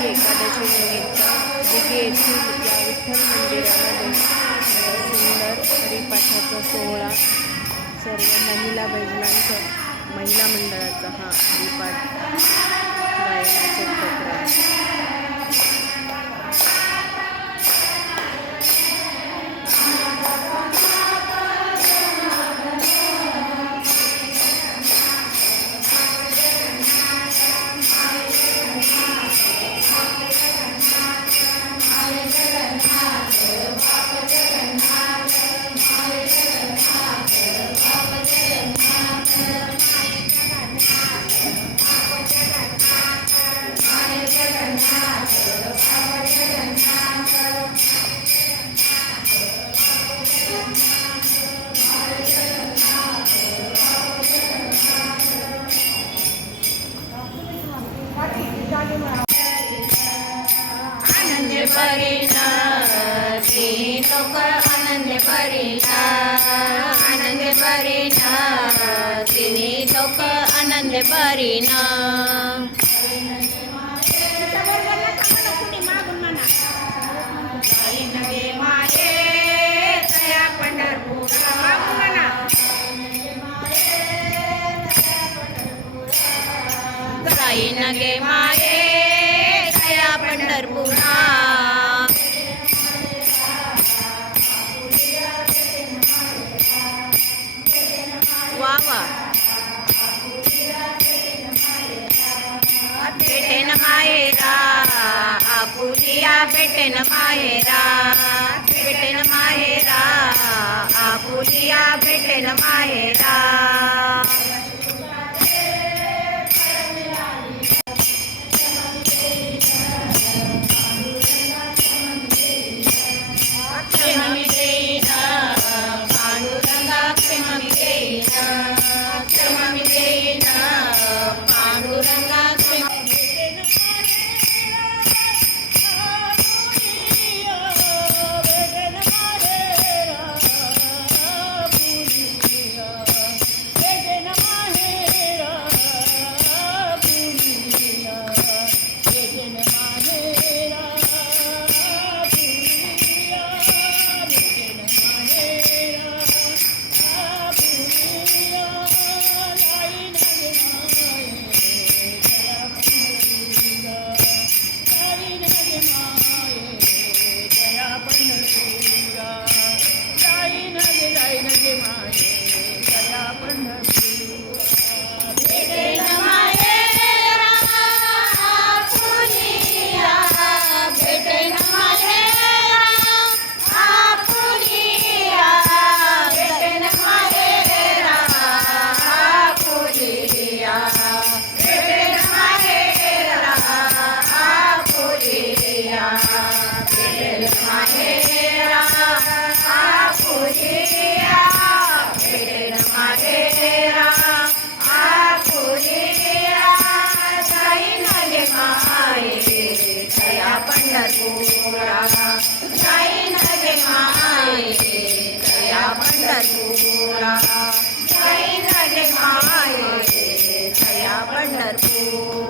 आषाढी एकादशी निमित्त दिघे येथील या विठ्ठल मंदिरामध्ये सुंदर हरिपाठाचा सोहळा सर्व महिला बैजनांचा महिला मंडळाचा हा हरिपाठ गायनाचा उपक्रम आनंद परिणा ती लोक आनंद परिणा आनंद परिणा तिन्ही लोक आनंद परिणा नगे माये तया पंढरपुरा. वा वा. पेटेन मायेरा, आपुलिया पेटेन मायेरा. पेटेन मायेरा, आपुलिया पेटेन मायेरा. corpo.